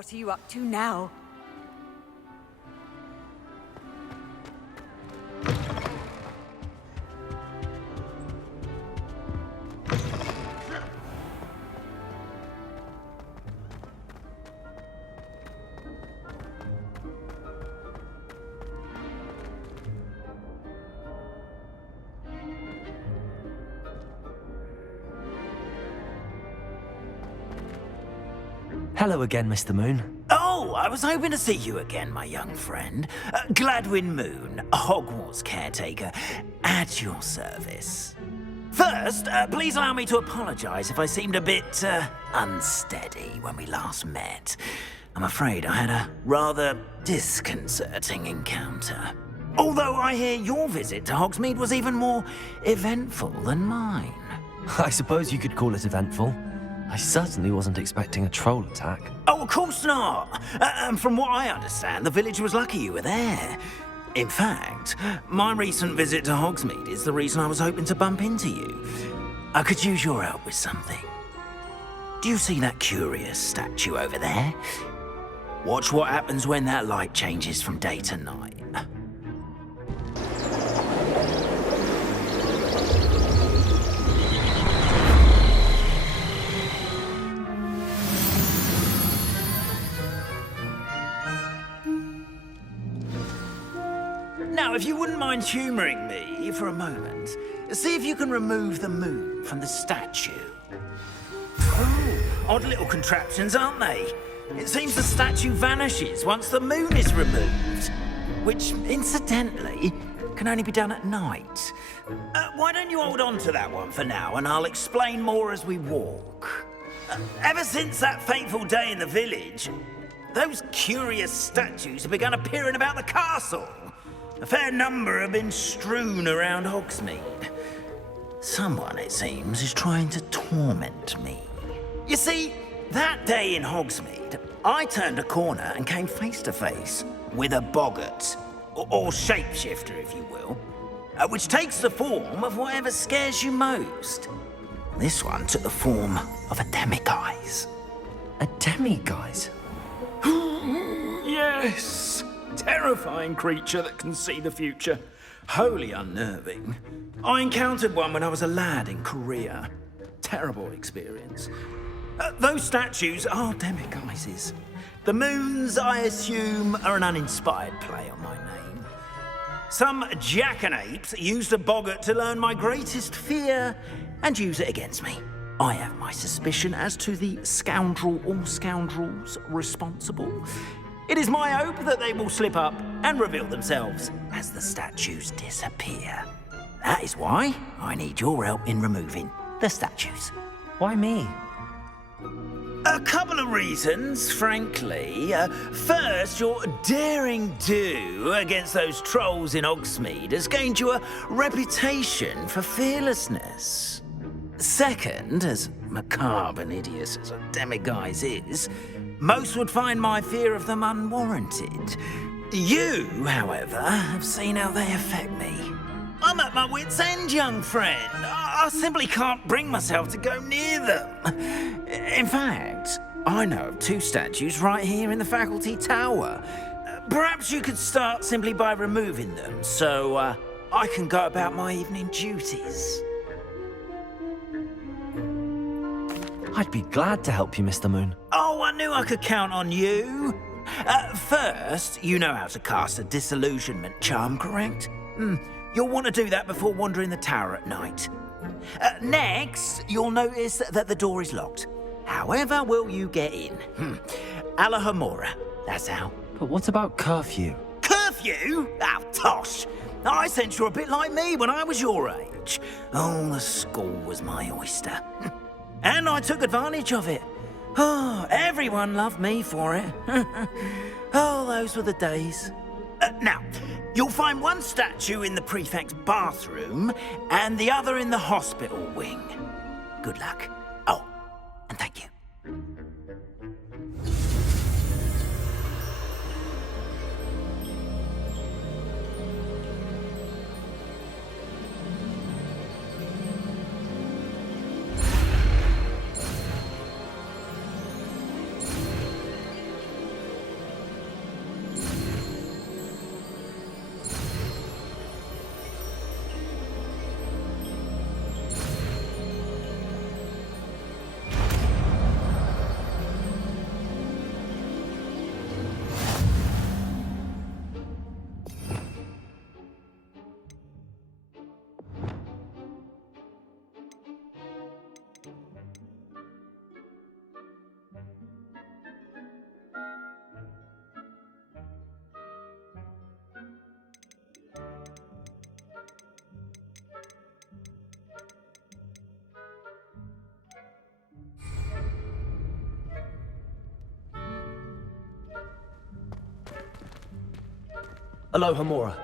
What are you up to now? Hello again, Mr. Moon. Oh, I was hoping to see you again, my young friend. Gladwin Moon, Hogwarts caretaker, at your service. First, please allow me to apologize if I seemed a bit, unsteady when we last met. I'm afraid I had a rather disconcerting encounter. Although I hear your visit to Hogsmeade was even more eventful than mine. I suppose you could call it eventful. I certainly wasn't expecting a troll attack. Oh, of course not. And from what I understand, the village was lucky you were there. In fact, my recent visit to Hogsmeade is the reason I was hoping to bump into you. I could use your help with something. Do you see that curious statue over there? Watch what happens when that light changes from day to night. Now, if you wouldn't mind humouring me for a moment, see if you can remove the moon from the statue. Oh, odd little contraptions, aren't they? It seems the statue vanishes once the moon is removed, which, incidentally, can only be done at night. Why don't you hold on to that one for now, and I'll explain more as we walk. Ever since that fateful day in the village, those curious statues have begun appearing about the castle. A fair number have been strewn around Hogsmeade. Someone, it seems, is trying to torment me. You see, that day in Hogsmeade, I turned a corner and came face to face with a boggart, or shapeshifter, if you will, which takes the form of whatever scares you most. This one took the form of a demiguise. A demiguise? Yes! Terrifying creature that can see the future. Wholly unnerving. I encountered one when I was a lad in Korea. Terrible experience. Those statues are demiguises. The moons, I assume, are an uninspired play on my name. Some jackanapes used a boggart to learn my greatest fear and use it against me. I have my suspicion as to the scoundrel or scoundrels responsible. It is my hope that they will slip up and reveal themselves as the statues disappear. That is why I need your help in removing the statues. Why me? A couple of reasons, frankly. First, your daring do against those trolls in Hogsmeade has gained you a reputation for fearlessness. Second, as macabre and hideous as a demiguise is, most would find my fear of them unwarranted. You, however, have seen how they affect me. I'm at my wit's end, young friend. I simply can't bring myself to go near them. In fact, I know of two statues right here in the faculty tower. Perhaps you could start simply by removing them, so I can go about my evening duties. I'd be glad to help you, Mr. Moon. Oh, I knew I could count on you. First, you know how to cast a disillusionment charm, correct? You'll want to do that before wandering the tower at night. Next, you'll notice that the door is locked. However will you get in? Alahomora, that's how. But what about curfew? Curfew? Oh, tosh. I sense you're a bit like me when I was your age. Oh, the school was my oyster. And I took advantage of it. Oh, everyone loved me for it. Oh, those were the days. Now, you'll find one statue in the prefect's bathroom and the other in the hospital wing. Good luck. Oh, and thank you. Aloha Mora.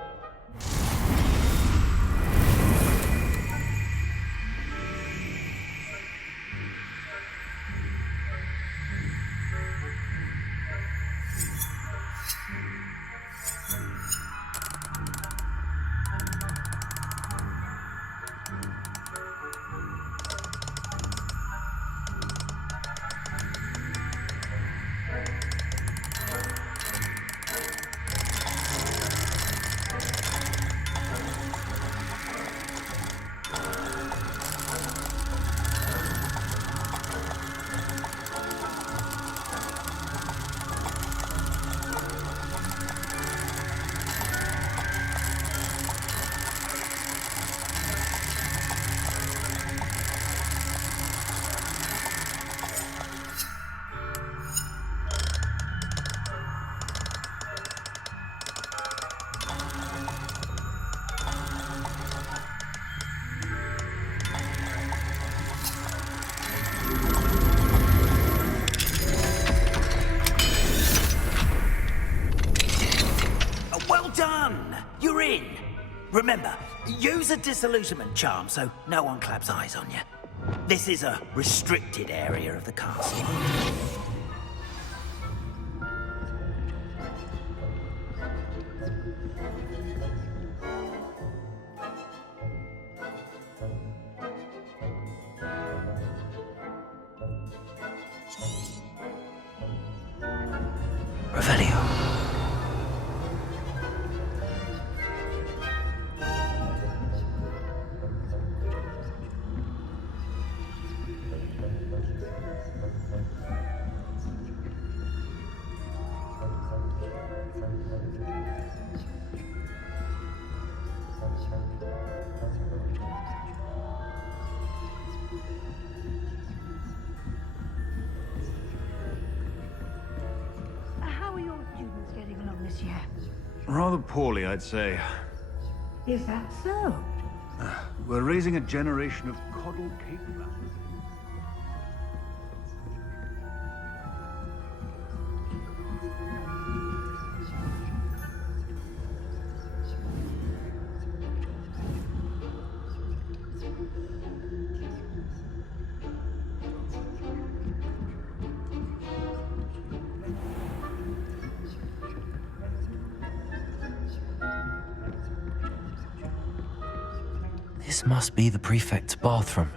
Well done! You're in! Remember, use a disillusionment charm so no one claps eyes on you. This is a restricted area of the castle. Revelio. How are your students getting along this year? Rather poorly, I'd say. Is that so? We're raising a generation of coddle cake rappers. This must be the prefect's bathroom.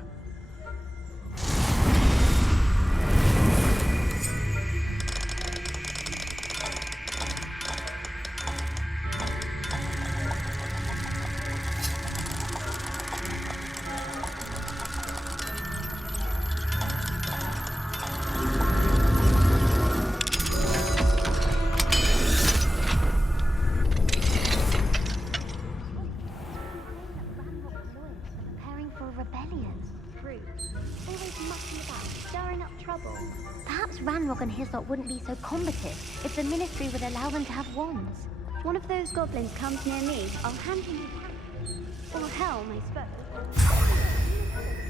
Preparing for a rebellion. True. Always mucking about, stirring up trouble. Perhaps Ranrock and his lot wouldn't be so combative if the Ministry would allow them to have wands. One of those goblins comes near me, I'll hand him or helm, I suppose.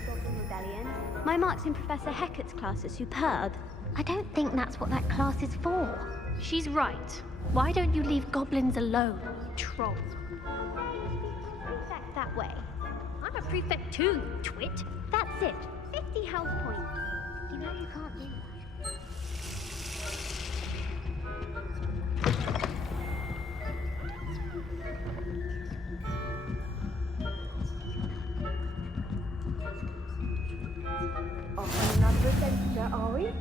Goblin rebellion. My marks in Professor Hecat's class are superb. I don't think that's what that class is for. She's right. Why don't you leave goblins alone, troll? Prefect that way. I'm a prefect too, you twit. That's it. 50 health points. You know you can't do that. On another adventure, are we?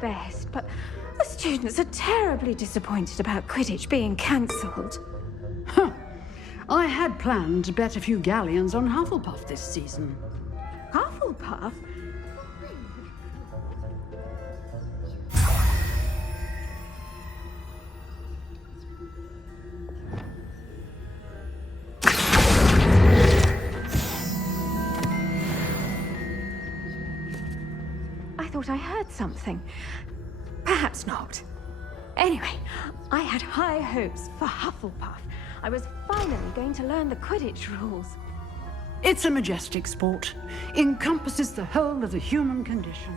Best, but the students are terribly disappointed about Quidditch being cancelled. Huh. I had planned to bet a few galleons on Hufflepuff this season. Hufflepuff? I thought I heard something. Perhaps not. Anyway, I had high hopes for Hufflepuff. I was finally going to learn the Quidditch rules. It's a majestic sport. Encompasses the whole of the human condition.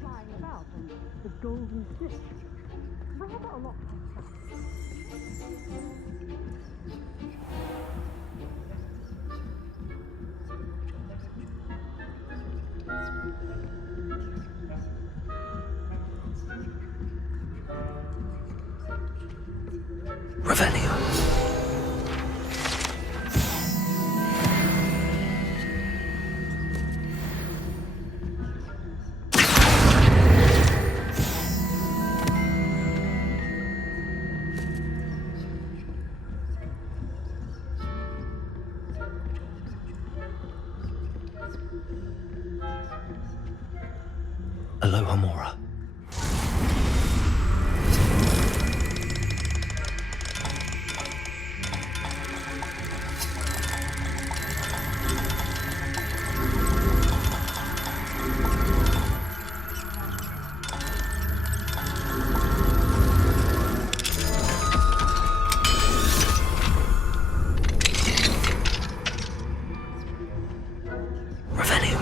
Flying about and the golden fish. Rather a lot. Revelio. Aloha Mora. Revelio.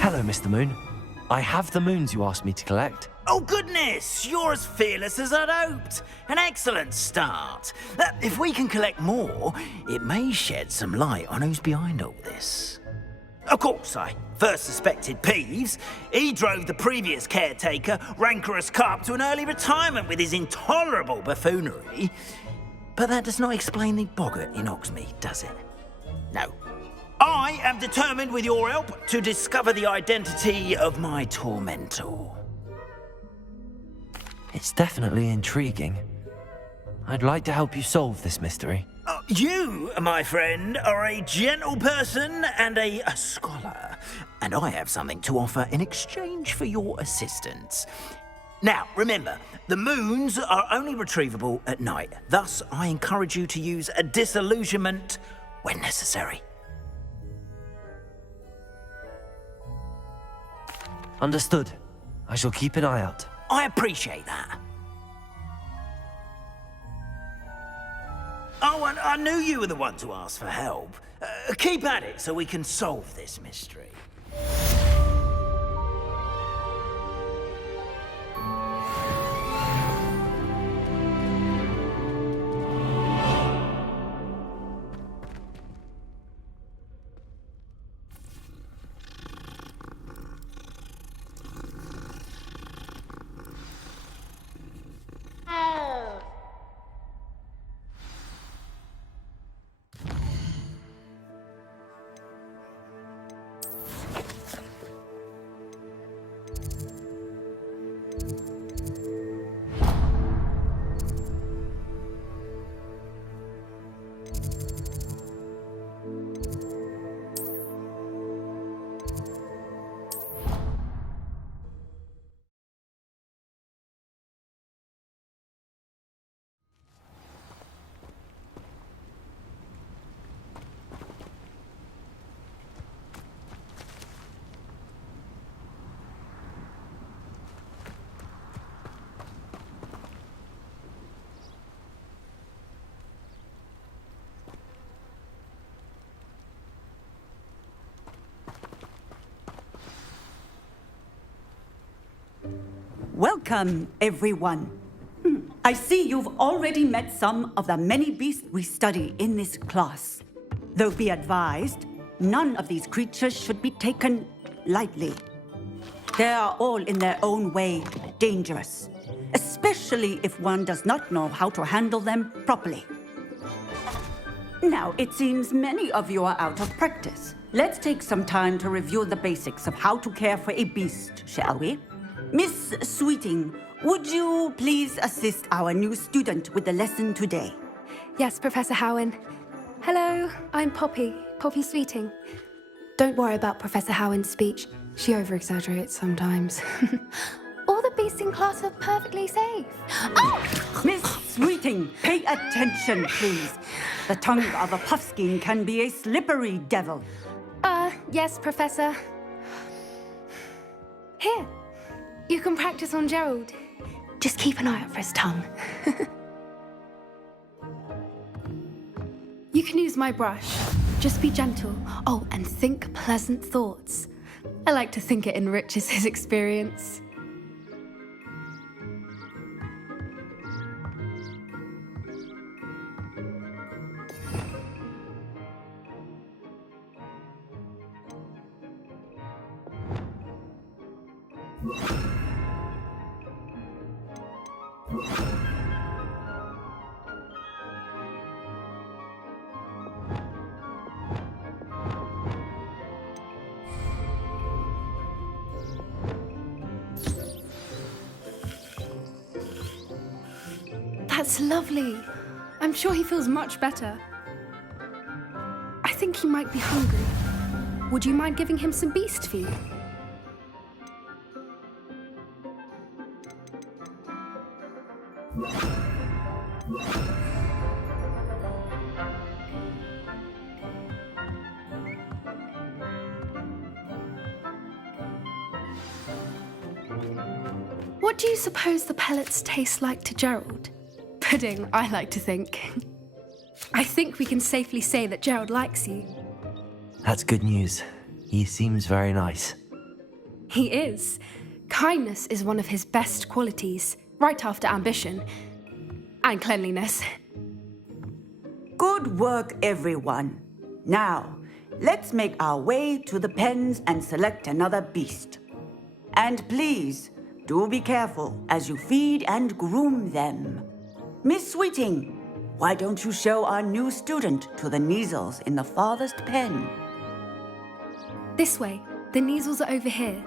Hello, Mr. Moon. I have the moons you asked me to collect. Oh, goodness! You're as fearless as I'd hoped. An excellent start. If we can collect more, it may shed some light on who's behind all this. Of course, I first suspected Peeves. He drove the previous caretaker, Rancorous Carp, to an early retirement with his intolerable buffoonery. But that does not explain the boggart in Hogsmeade, does it? No. I am determined, with your help, to discover the identity of my tormentor. It's definitely intriguing. I'd like to help you solve this mystery. You, my friend, are a gentle person and a scholar, and I have something to offer in exchange for your assistance. Now, remember, the moons are only retrievable at night. Thus, I encourage you to use a disillusionment when necessary. Understood. I shall keep an eye out. I appreciate that. Oh, and I knew you were the one to ask for help. Keep at it so we can solve this mystery. Welcome, everyone. I see you've already met some of the many beasts we study in this class. Though be advised, none of these creatures should be taken lightly. They are all in their own way dangerous, especially if one does not know how to handle them properly. Now, it seems many of you are out of practice. Let's take some time to review the basics of how to care for a beast, shall we? Miss Sweeting, would you please assist our new student with the lesson today? Yes, Professor Howen. Hello, I'm Poppy Sweeting. Don't worry about Professor Howen's speech. She over-exaggerates sometimes. All the beasts in class are perfectly safe. Oh! Miss Sweeting, pay attention, please. The tongue of a puffskein can be a slippery devil. Yes, Professor. Here, you can practice on Gerald. Just keep an eye out for his tongue. You can use my brush. Just be gentle. Oh, and think pleasant thoughts. I like to think it enriches his experience. That's lovely. I'm sure he feels much better. I think he might be hungry. Would you mind giving him some beast feed? What do you suppose the pellets taste like to Gerald? Pudding, I like to think. I think we can safely say that Gerald likes you. That's good news. He seems very nice. He is. Kindness is one of his best qualities, right after ambition. And cleanliness. Good work, everyone. Now, let's make our way to the pens and select another beast. And please, do be careful as you feed and groom them. Miss Sweeting, why don't you show our new student to the Kneazles in the farthest pen? This way. The Kneazles are over here.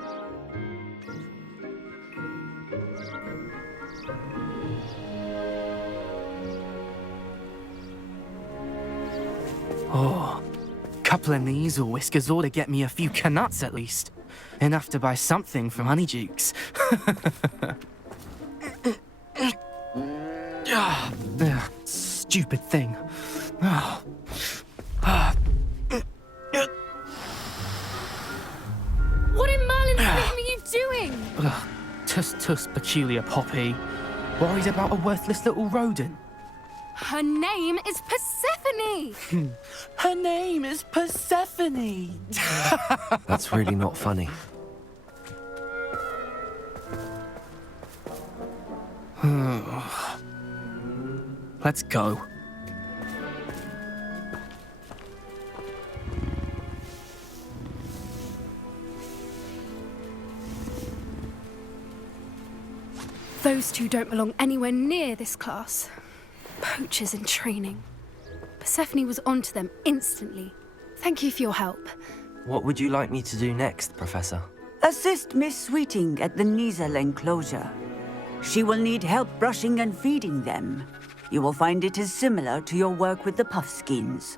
Oh, couple of Kneazle whiskers ought to get me a few canuts at least. Enough to buy something from Honeydukes. Stupid thing. What in Merlin's name are you doing? Tuss, peculiar Poppy. Worried about a worthless little rodent. Her name is Persephone! Her name is Persephone! That's really not funny. Let's go. Those two don't belong anywhere near this class. Poachers in training. Persephone was onto them instantly. Thank you for your help. What would you like me to do next, Professor? Assist Miss Sweeting at the Kneazle enclosure. She will need help brushing and feeding them. You will find it is similar to your work with the puffskins.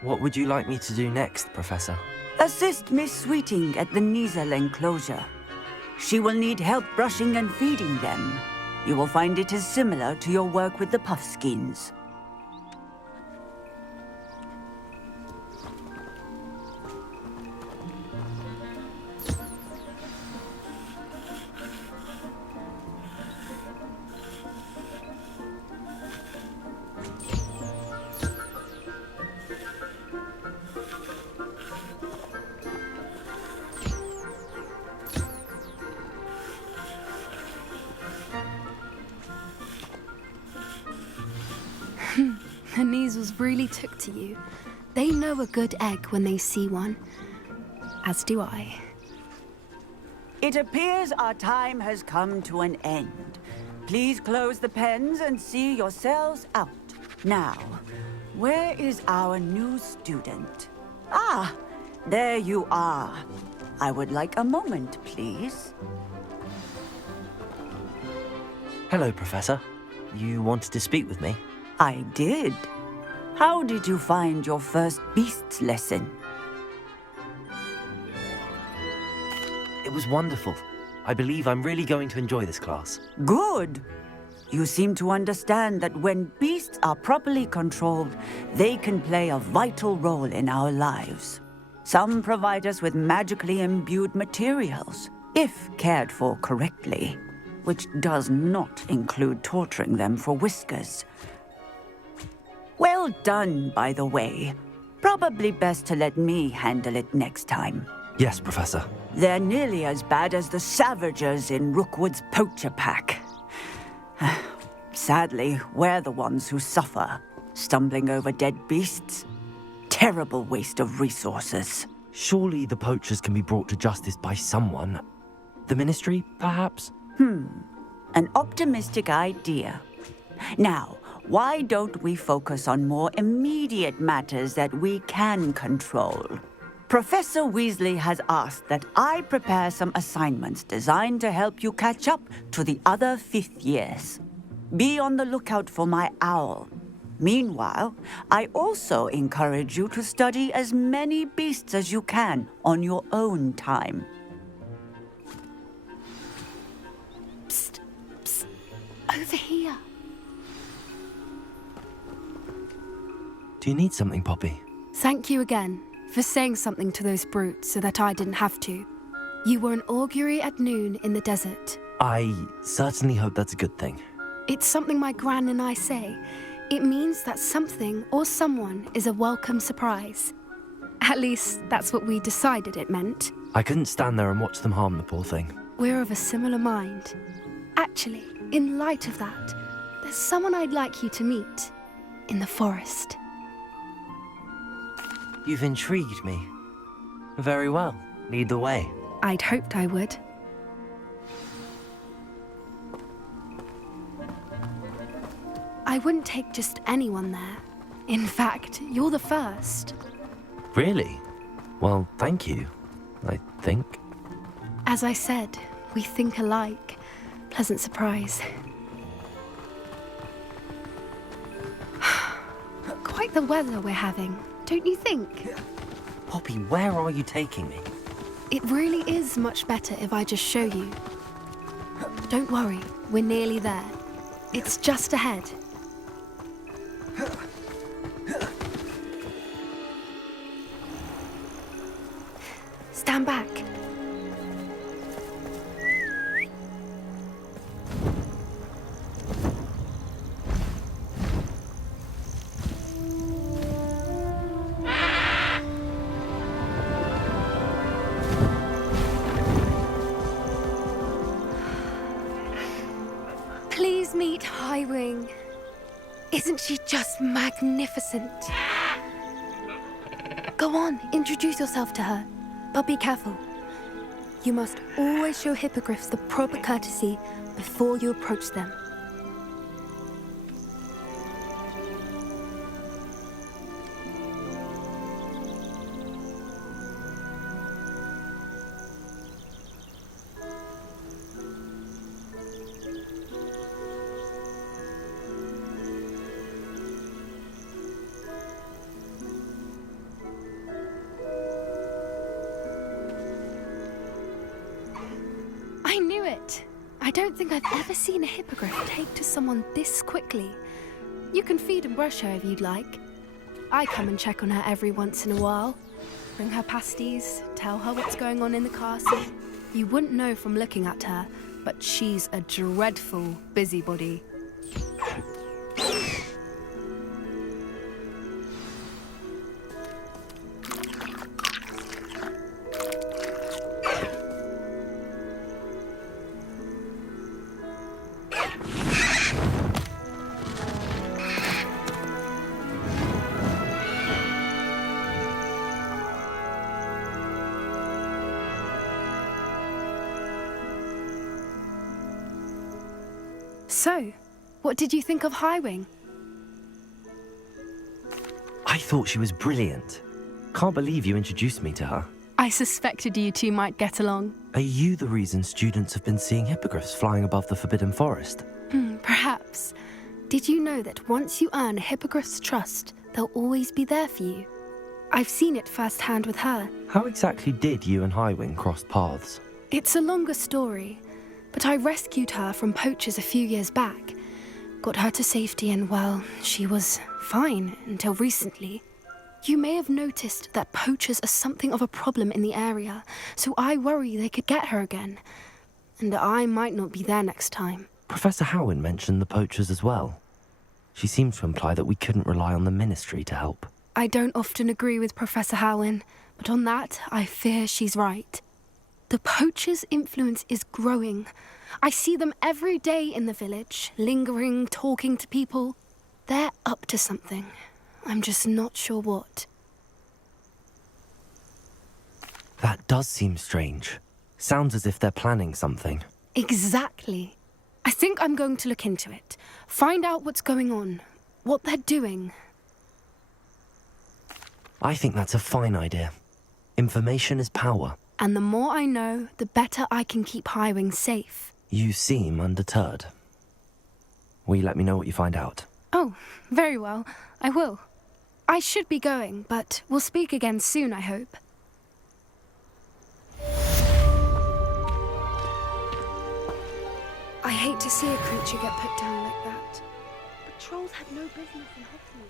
What would you like me to do next, Professor? Assist Miss Sweeting at the Kneazle enclosure. She will need help brushing and feeding them. You will find it is similar to your work with the puffskins. The Neasels really took to you. They know a good egg when they see one. As do I. It appears our time has come to an end. Please close the pens and see yourselves out. Now, where is our new student? Ah, there you are. I would like a moment, please. Hello, Professor. You wanted to speak with me? I did. How did you find your first beasts lesson? It was wonderful. I believe I'm really going to enjoy this class. Good. You seem to understand that when beasts are properly controlled, they can play a vital role in our lives. Some provide us with magically imbued materials, if cared for correctly, which does not include torturing them for whiskers. Well done, by the way. Probably best to let me handle it next time. Yes, Professor. They're nearly as bad as the Savagers in Rookwood's poacher pack. Sadly, we're the ones who suffer, stumbling over dead beasts. Terrible waste of resources. Surely the poachers can be brought to justice by someone. The Ministry, perhaps? An optimistic idea. Now, why don't we focus on more immediate matters that we can control? Professor Weasley has asked that I prepare some assignments designed to help you catch up to the other fifth years. Be on the lookout for my owl. Meanwhile, I also encourage you to study as many beasts as you can on your own time. Psst, psst. Over here. Do you need something, Poppy? Thank you again for saying something to those brutes so that I didn't have to. You were an augury at noon in the desert. I certainly hope that's a good thing. It's something my gran and I say. It means that something or someone is a welcome surprise. At least, that's what we decided it meant. I couldn't stand there and watch them harm the poor thing. We're of a similar mind. Actually, in light of that, there's someone I'd like you to meet. In the forest. You've intrigued me. Very well. Lead the way. I'd hoped I would. I wouldn't take just anyone there. In fact, you're the first. Really? Well, thank you, I think. As I said, we think alike. Pleasant surprise. Quite the weather we're having, don't you think? Poppy, where are you taking me? It really is much better if I just show you. Don't worry, we're nearly there. It's just ahead. Stand back. Please meet Highwing. Isn't she just magnificent? Go on, introduce yourself to her. But be careful. You must always show hippogriffs the proper courtesy before you approach them. I knew it! I don't think I've ever seen a hippogriff take to someone this quickly. You can feed and brush her if you'd like. I come and check on her every once in a while. Bring her pasties, tell her what's going on in the castle. You wouldn't know from looking at her, but she's a dreadful busybody. So, what did you think of Highwing? I thought she was brilliant. Can't believe you introduced me to her. I suspected you two might get along. Are you the reason students have been seeing hippogriffs flying above the Forbidden Forest? Perhaps. Did you know that once you earn a hippogriff's trust, they'll always be there for you? I've seen it firsthand with her. How exactly did you and Highwing cross paths? It's a longer story, but I rescued her from poachers a few years back. Got her to safety and, well, she was fine until recently. You may have noticed that poachers are something of a problem in the area, so I worry they could get her again. And I might not be there next time. Professor Howin mentioned the poachers as well. She seemed to imply that we couldn't rely on the Ministry to help. I don't often agree with Professor Howin, but on that, I fear she's right. The poachers' influence is growing. I see them every day in the village, lingering, talking to people. They're up to something. I'm just not sure what. That does seem strange. Sounds as if they're planning something. Exactly. I think I'm going to look into it. Find out what's going on, what they're doing. I think that's a fine idea. Information is power. And the more I know, the better I can keep Highwing safe. You seem undeterred. Will you let me know what you find out? Oh, very well. I will. I should be going, but we'll speak again soon, I hope. I hate to see a creature get put down like that. But trolls have no business in Hogsmeade.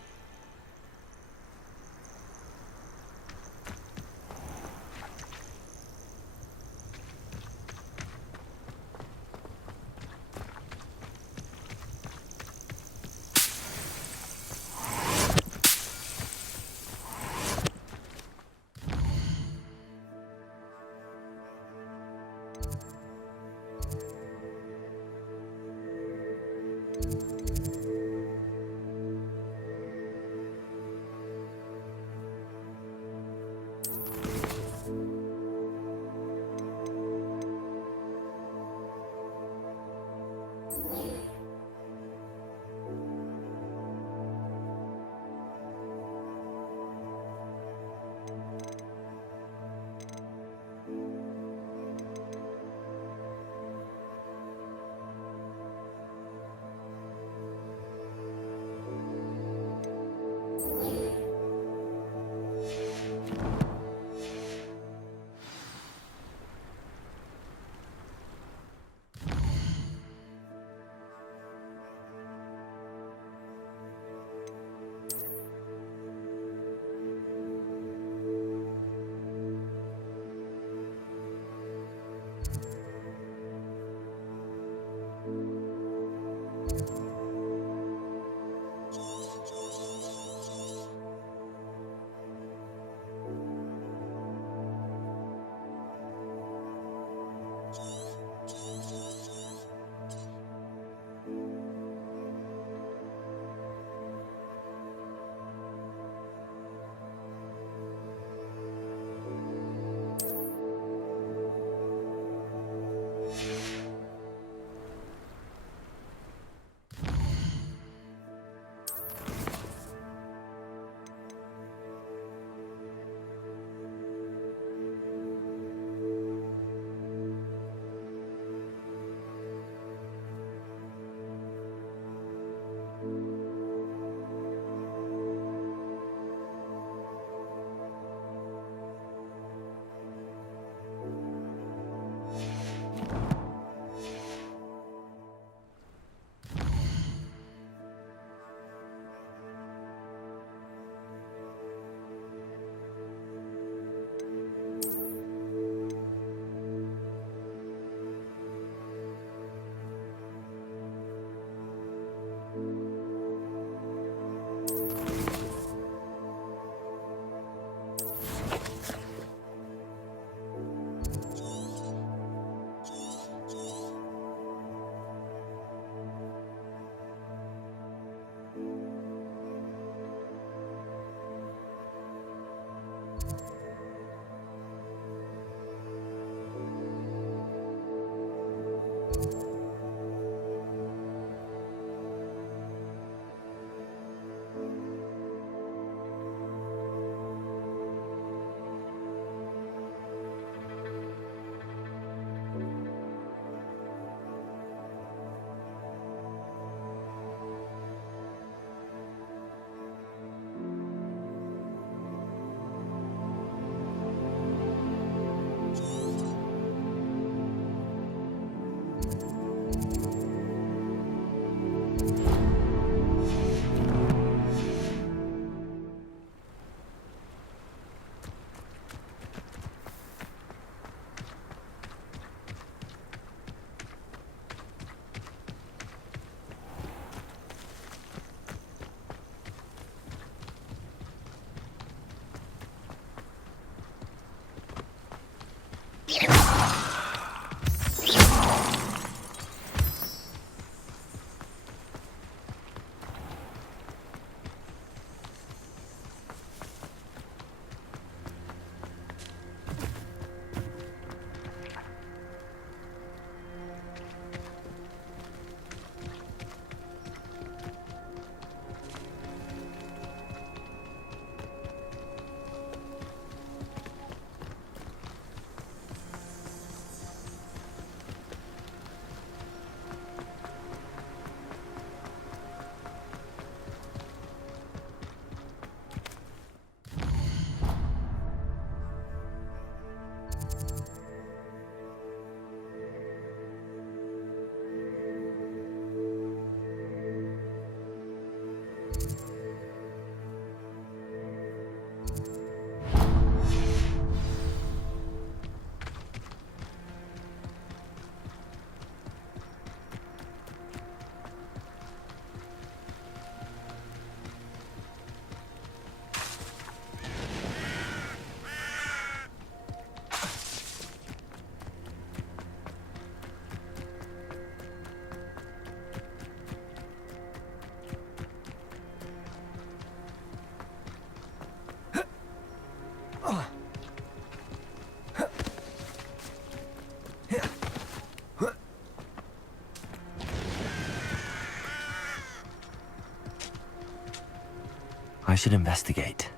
I should investigate.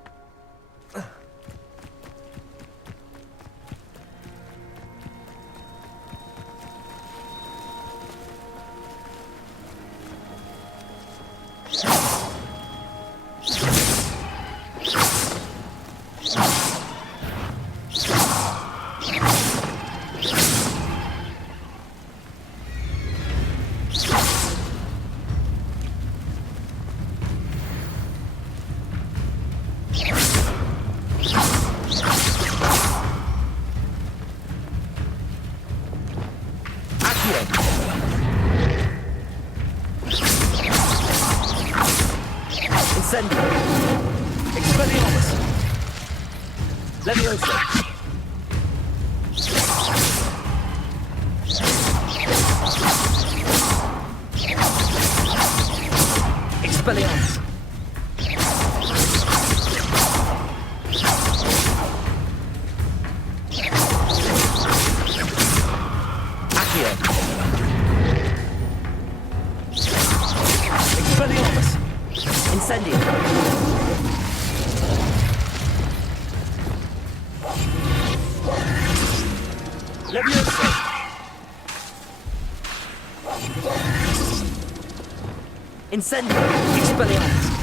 Incendio! Expelliarmus!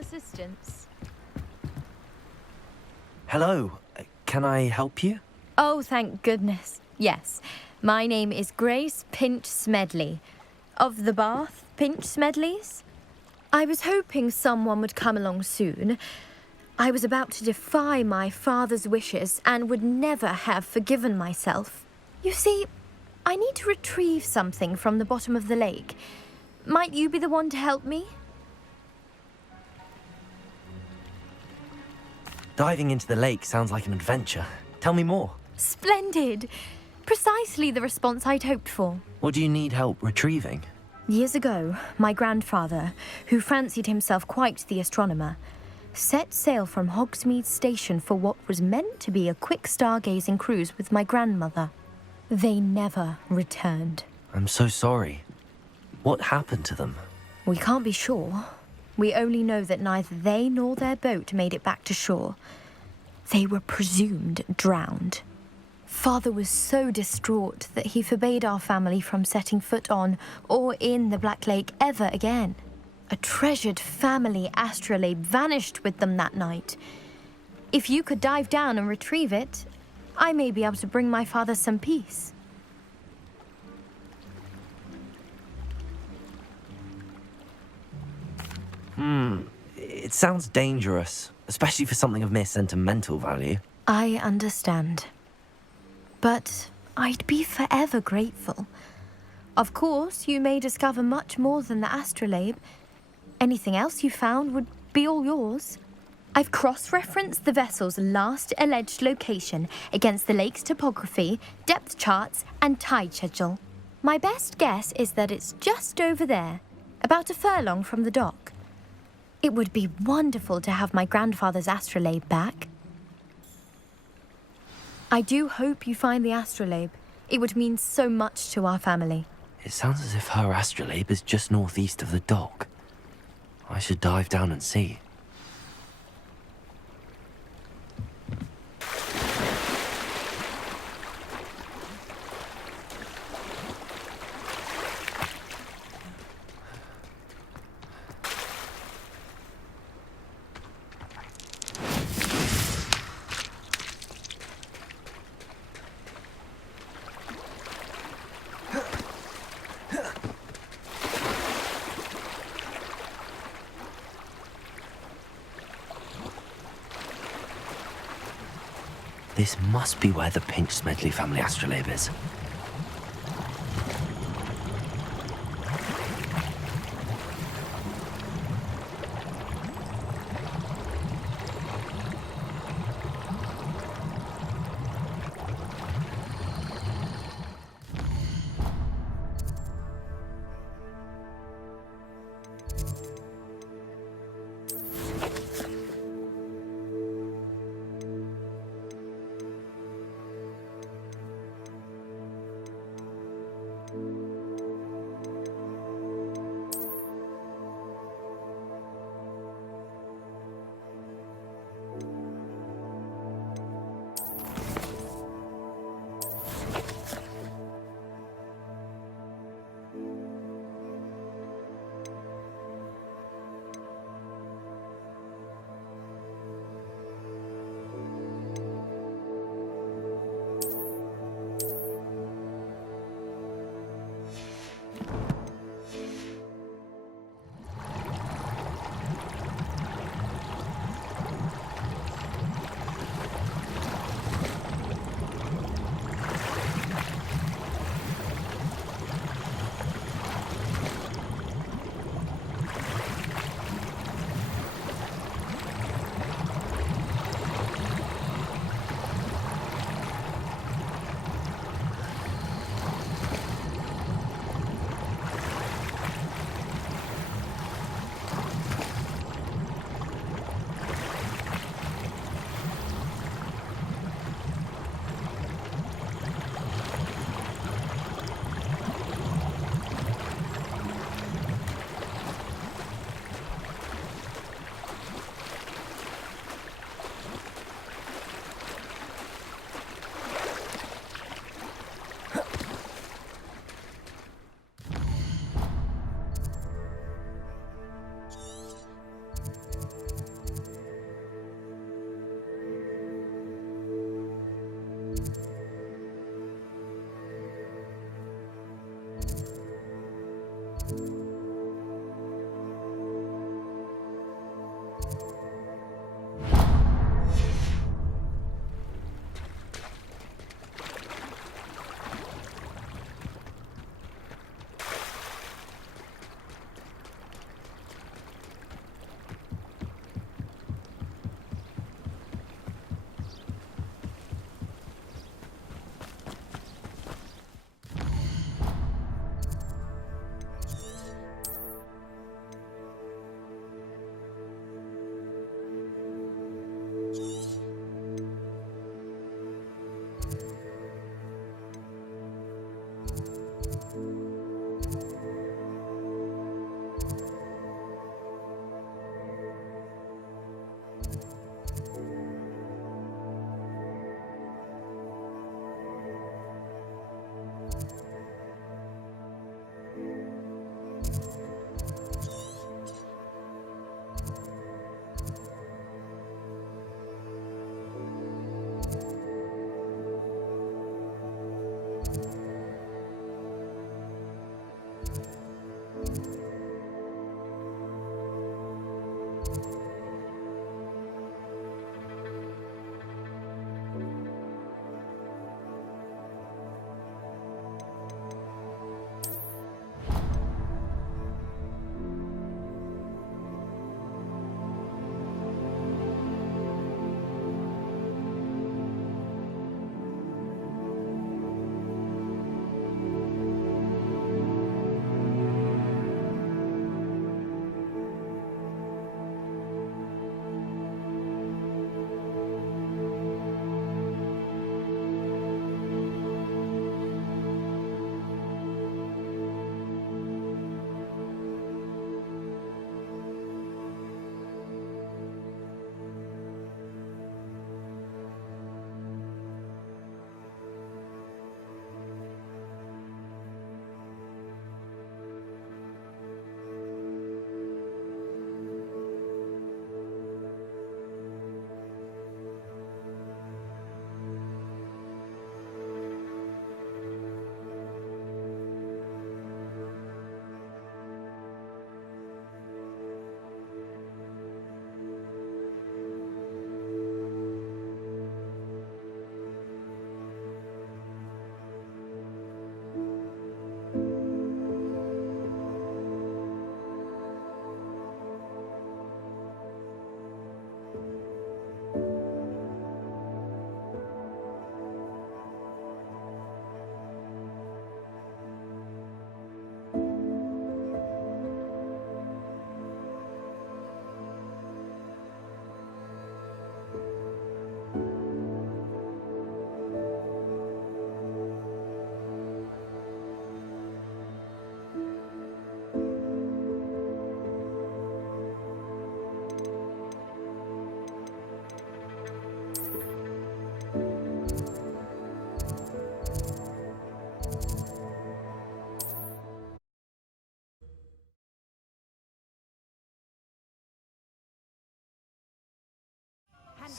Assistance. Hello, can I help you? Oh, thank goodness. Yes. My name is Grace Pinch Smedley, of the Bath Pinch Smedleys. I was hoping someone would come along soon. I was about to defy my father's wishes and would never have forgiven myself. You see, I need to retrieve something from the bottom of the lake. Might you be the one to help me? Diving into the lake sounds like an adventure. Tell me more. Splendid! Precisely the response I'd hoped for. What do you need help retrieving? Years ago, my grandfather, who fancied himself quite the astronomer, set sail from Hogsmeade Station for what was meant to be a quick stargazing cruise with my grandmother. They never returned. I'm so sorry. What happened to them? We can't be sure. We only know that neither they nor their boat made it back to shore. They were presumed drowned. Father was so distraught that he forbade our family from setting foot on or in the Black Lake ever again. A treasured family astrolabe vanished with them that night. If you could dive down and retrieve it, I may be able to bring my father some peace. It sounds dangerous, especially for something of mere sentimental value. I understand. But I'd be forever grateful. Of course, you may discover much more than the astrolabe. Anything else you found would be all yours. I've cross-referenced the vessel's last alleged location against the lake's topography, depth charts, and tide schedule. My best guess is that it's just over there, about a furlong from the dock. It would be wonderful to have my grandfather's astrolabe back. I do hope you find the astrolabe. It would mean so much to our family. It sounds as if her astrolabe is just northeast of the dock. I should dive down and see. This must be where the Pinch Smedley family astrolabe is.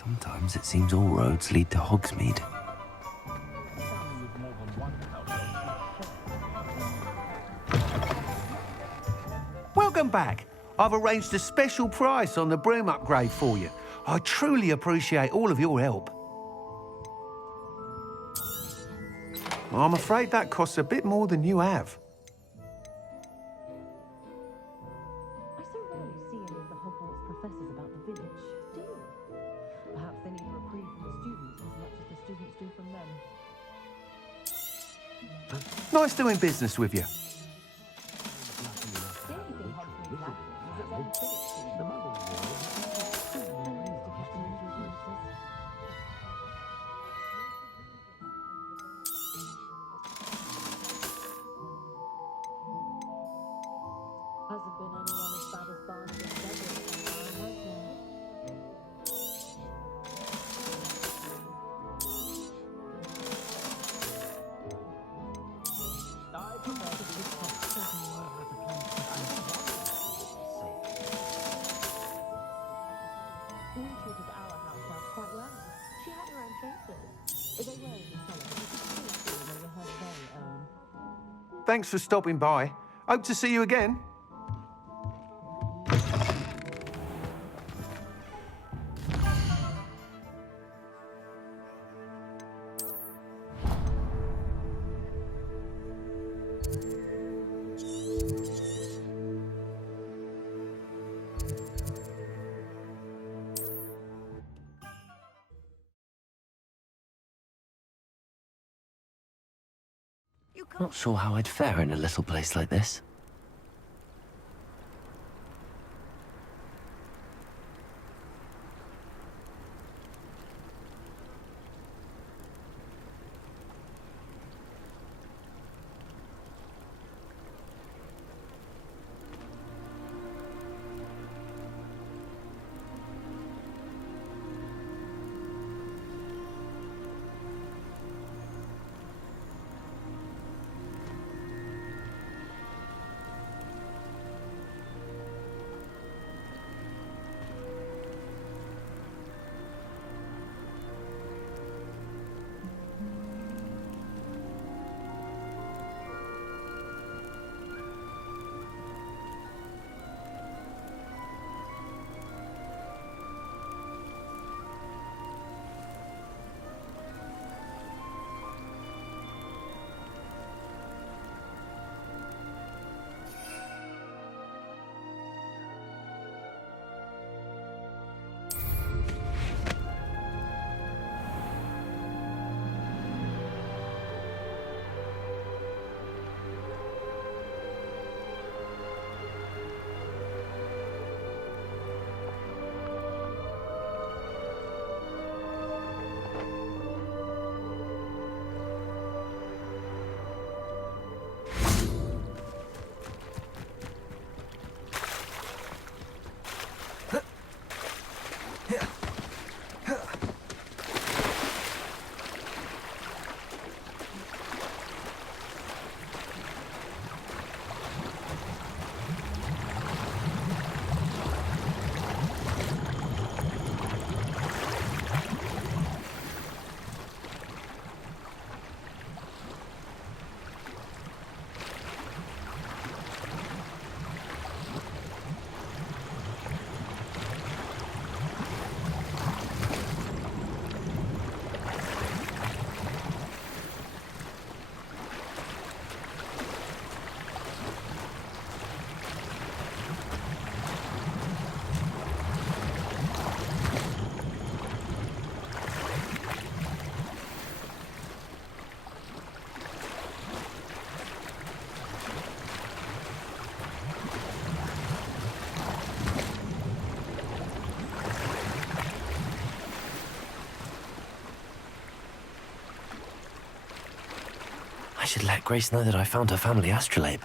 Sometimes it seems all roads lead to Hogsmeade. Welcome back. I've arranged a special price on the broom upgrade for you. I truly appreciate all of your help. I'm afraid that costs a bit more than you have. I so rarely see any of the Hogwarts professors about the village, do you? Perhaps they need a reprieve from the students as much as the students do from them. Nice doing business with you. Hasn't been anyone as bad as Barnabas Bevan so far, has there? I prefer to be the top. Certainly know how to plan We treated our house out quite well. She had her own chauffeurs. They were in the cellar, but you could still see they were her very own. Thanks for stopping by. Hope to see you again. Not sure how I'd fare in a little place like this. I should let Grace know that I found her family astrolabe.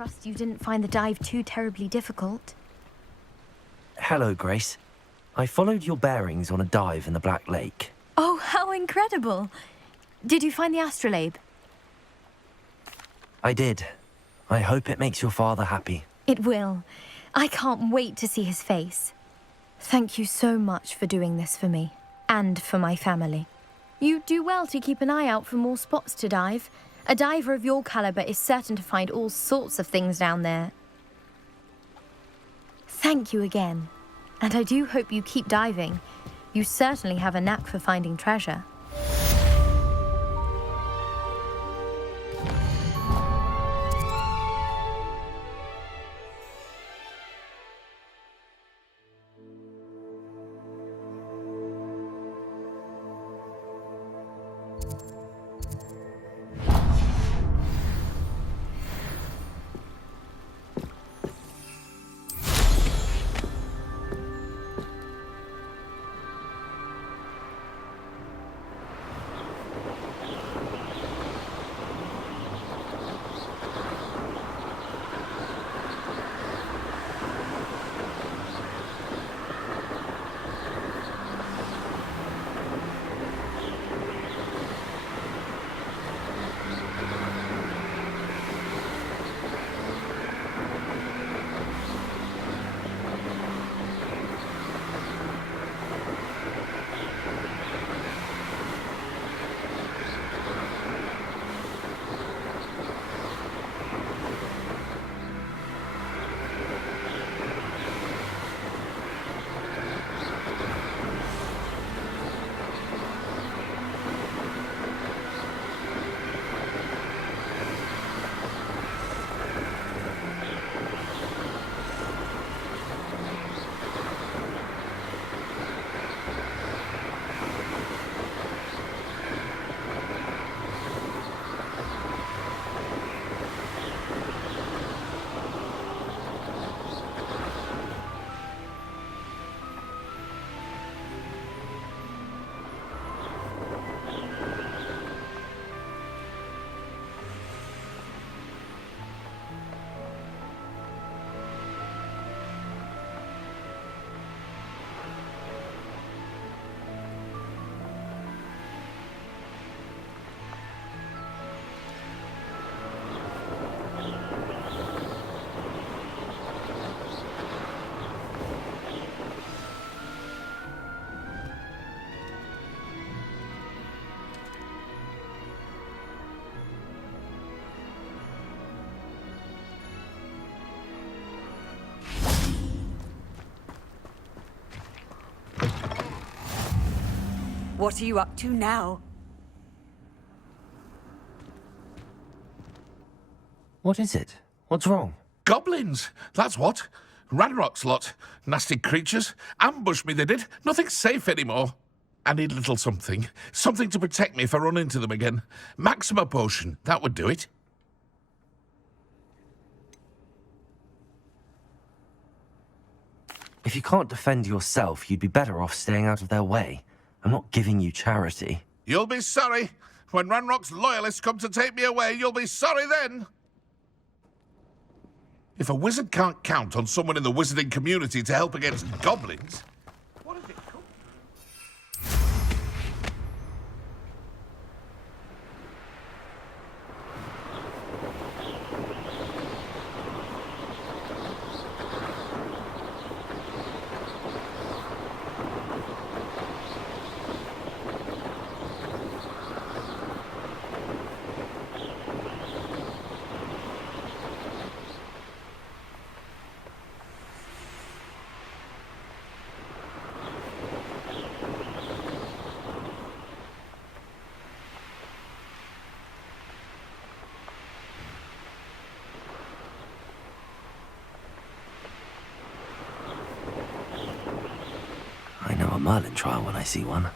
trust you didn't find the dive too terribly difficult. Hello, Grace. I followed your bearings on a dive in the Black Lake. Oh, how incredible! Did you find the astrolabe? I did. I hope it makes your father happy. It will. I can't wait to see his face. Thank you so much for doing this for me, and for my family. You do well to keep an eye out for more spots to dive. A diver of your caliber is certain to find all sorts of things down there. Thank you again, and I do hope you keep diving. You certainly have a knack for finding treasure. What are you up to now? What is it? What's wrong? Goblins, that's what. Ranrock's lot. Nasty creatures. Ambushed me, they did. Nothing's safe anymore. I need a little something. Something to protect me if I run into them again. Maxima potion, that would do it. If you can't defend yourself, you'd be better off staying out of their way. I'm not giving you charity. You'll be sorry. When Ranrock's loyalists come to take me away, you'll be sorry then. If a wizard can't count on someone in the wizarding community to help against goblins, what is it called? I know a Merlin trial when I see one.